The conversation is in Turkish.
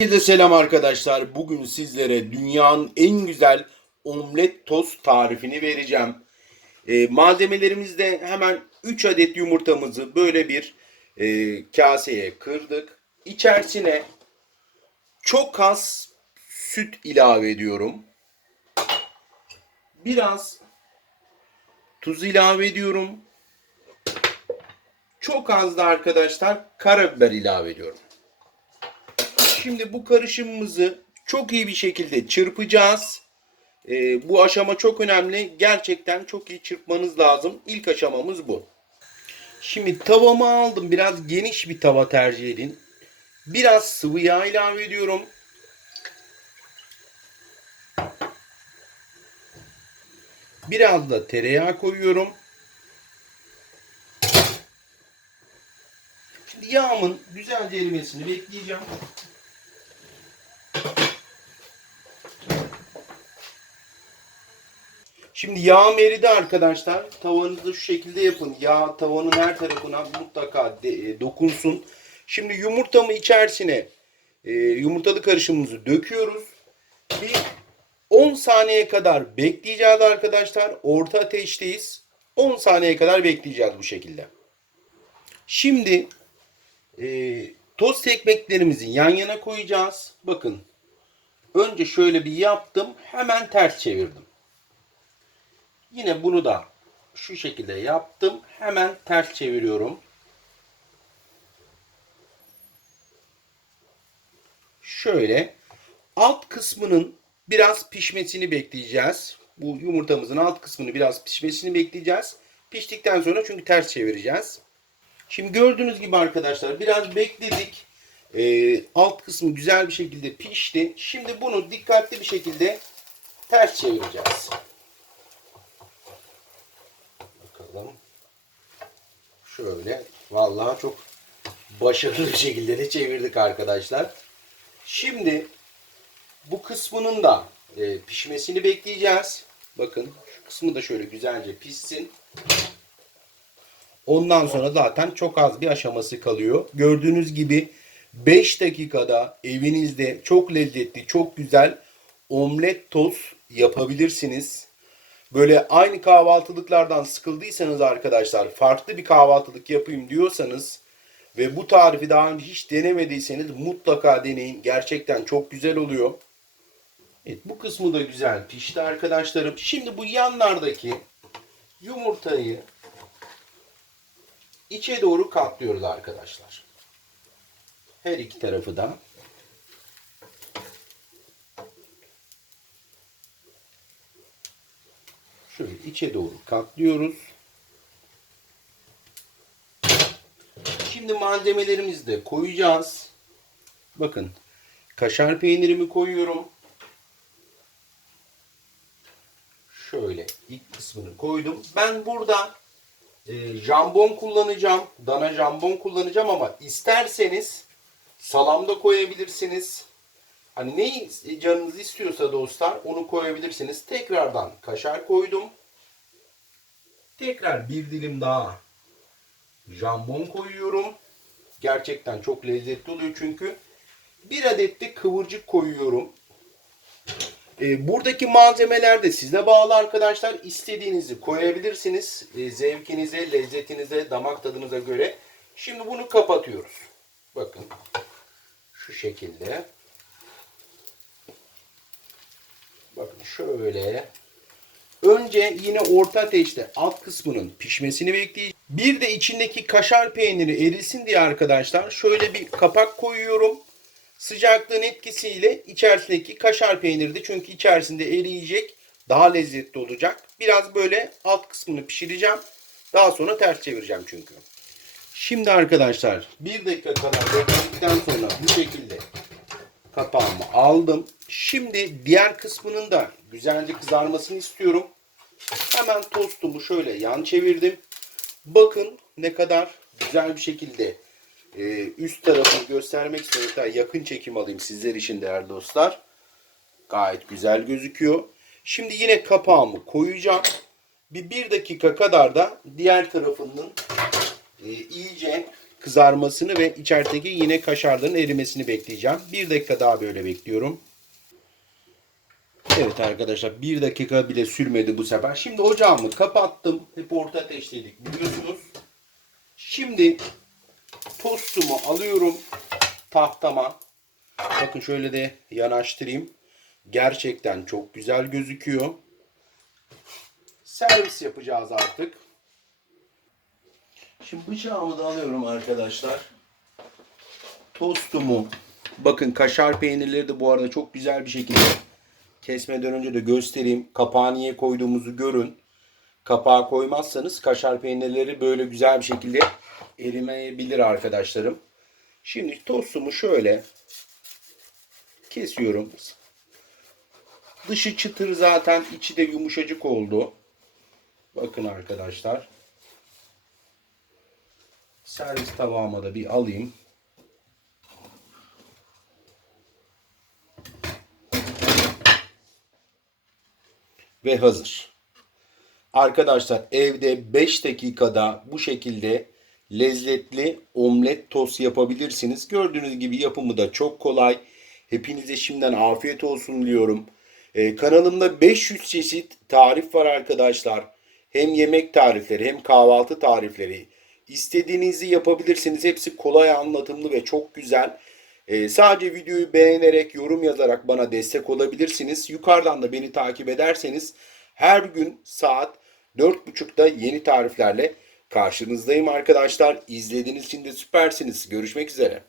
Herkese selam arkadaşlar. Bugün sizlere dünyanın en güzel omlet tost tarifini vereceğim. Malzemelerimizde hemen 3 adet yumurtamızı böyle bir kaseye kırdık. İçerisine çok az süt ilave ediyorum. Biraz tuz ilave ediyorum. Çok az da arkadaşlar karabiber ilave ediyorum. Şimdi bu karışımımızı çok iyi bir şekilde çırpacağız. Bu aşama çok önemli. Gerçekten çok iyi çırpmanız lazım. İlk aşamamız bu. Şimdi tavamı aldım. Biraz geniş bir tava tercih edin. Biraz sıvı yağ ilave ediyorum. Biraz da tereyağı koyuyorum. Şimdi yağımın güzelce erimesini bekleyeceğim. Şimdi yağım eridi arkadaşlar. Tavanızı şu şekilde yapın. Yağ tavanın her tarafına mutlaka dokunsun. Şimdi yumurtamı içerisine yumurtalı karışımımızı döküyoruz. Bir 10 saniye kadar bekleyeceğiz arkadaşlar. Orta ateşteyiz. 10 saniye kadar bekleyeceğiz bu şekilde. Şimdi tost ekmeklerimizi yan yana koyacağız. Bakın. Önce şöyle bir yaptım. Hemen ters çevirdim. Yine bunu da şu şekilde yaptım. Hemen ters çeviriyorum. Şöyle alt kısmının biraz pişmesini bekleyeceğiz. Bu yumurtamızın alt kısmını biraz pişmesini bekleyeceğiz. Piştikten sonra çünkü ters çevireceğiz. Şimdi gördüğünüz gibi arkadaşlar biraz bekledik. Alt kısmı güzel bir şekilde pişti. Şimdi bunu dikkatli bir şekilde ters çevireceğiz. Bakalım. Şöyle. Vallahi çok başarılı bir şekilde de çevirdik arkadaşlar. Şimdi bu kısmının da pişmesini bekleyeceğiz. Bakın şu kısmı da şöyle güzelce pişsin. Ondan sonra zaten çok az bir aşaması kalıyor. Gördüğünüz gibi 5 dakikada evinizde çok lezzetli, çok güzel omlet tost yapabilirsiniz. Böyle aynı kahvaltılıklardan sıkıldıysanız arkadaşlar, farklı bir kahvaltılık yapayım diyorsanız ve bu tarifi daha önce hiç denemediyseniz mutlaka deneyin. Gerçekten çok güzel oluyor. Evet, bu kısmı da güzel pişti arkadaşlarım. Şimdi bu yanlardaki yumurtayı içe doğru katlıyoruz arkadaşlar. Her iki tarafı da. Şöyle içe doğru katlıyoruz. Şimdi malzemelerimizi de koyacağız. Bakın kaşar peynirimi koyuyorum. Şöyle ilk kısmını koydum. Ben burada jambon kullanacağım. Dana jambon kullanacağım ama isterseniz salam da koyabilirsiniz. Hani neyi canınız istiyorsa dostlar onu koyabilirsiniz. Tekrardan kaşar koydum. Tekrar bir dilim daha jambon koyuyorum. Gerçekten çok lezzetli oluyor çünkü. Bir adet de kıvırcık koyuyorum. Buradaki malzemeler de size bağlı arkadaşlar. İstediğinizi koyabilirsiniz. Zevkinize, lezzetinize, damak tadınıza göre. Şimdi bunu kapatıyoruz. Bakın. Şu şekilde. Bakın şöyle. Önce yine orta ateşte alt kısmının pişmesini bekleyeceğim. Bir de içindeki kaşar peyniri erisin diye arkadaşlar şöyle bir kapak koyuyorum. Sıcaklığın etkisiyle içerisindeki kaşar peyniri de çünkü içerisinde eriyecek. Daha lezzetli olacak. Biraz böyle alt kısmını pişireceğim. Daha sonra ters çevireceğim çünkü. Şimdi arkadaşlar 1 dakika kadar bekledikten sonra bu şekilde kapağımı aldım. Şimdi diğer kısmının da güzelce kızarmasını istiyorum. Hemen tostumu şöyle yan çevirdim. Bakın ne kadar güzel bir şekilde üst tarafını göstermek istiyorum. Daha yakın çekim alayım sizler için değerli dostlar. Gayet güzel gözüküyor. Şimdi yine kapağımı koyacağım. Bir dakika kadar da diğer tarafının iyice kızarmasını ve içerideki yine kaşarların erimesini bekleyeceğim. 1 dakika daha böyle bekliyorum. Evet arkadaşlar, 1 dakika bile sürmedi bu sefer. Şimdi ocağımı kapattım. Hep orta ateşteydik biliyorsunuz. Şimdi tostumu alıyorum tahtama. Bakın şöyle de yanaştırayım. Gerçekten çok güzel gözüküyor. Servis yapacağız artık. Şimdi bıçağımı da alıyorum arkadaşlar. Tostumu. Bakın kaşar peynirleri de bu arada çok güzel bir şekilde kesmeden önce de göstereyim. Kapağı niye koyduğumuzu görün. Kapağı koymazsanız kaşar peynirleri böyle güzel bir şekilde erimeyebilir arkadaşlarım. Şimdi tostumu şöyle kesiyorum. Dışı çıtır zaten, içi de yumuşacık oldu. Bakın arkadaşlar. Servis tabağıma da bir alayım. Ve hazır. Arkadaşlar evde 5 dakikada bu şekilde lezzetli omlet tost yapabilirsiniz. Gördüğünüz gibi yapımı da çok kolay. Hepinize şimdiden afiyet olsun diyorum. Kanalımda 500 çeşit tarif var arkadaşlar. Hem yemek tarifleri hem kahvaltı tarifleri. İstediğinizi yapabilirsiniz. Hepsi kolay anlatımlı ve çok güzel. Sadece videoyu beğenerek, yorum yazarak bana destek olabilirsiniz. Yukarıdan da beni takip ederseniz her gün saat 4.30'da yeni tariflerle karşınızdayım arkadaşlar. İzlediğiniz için de süpersiniz. Görüşmek üzere.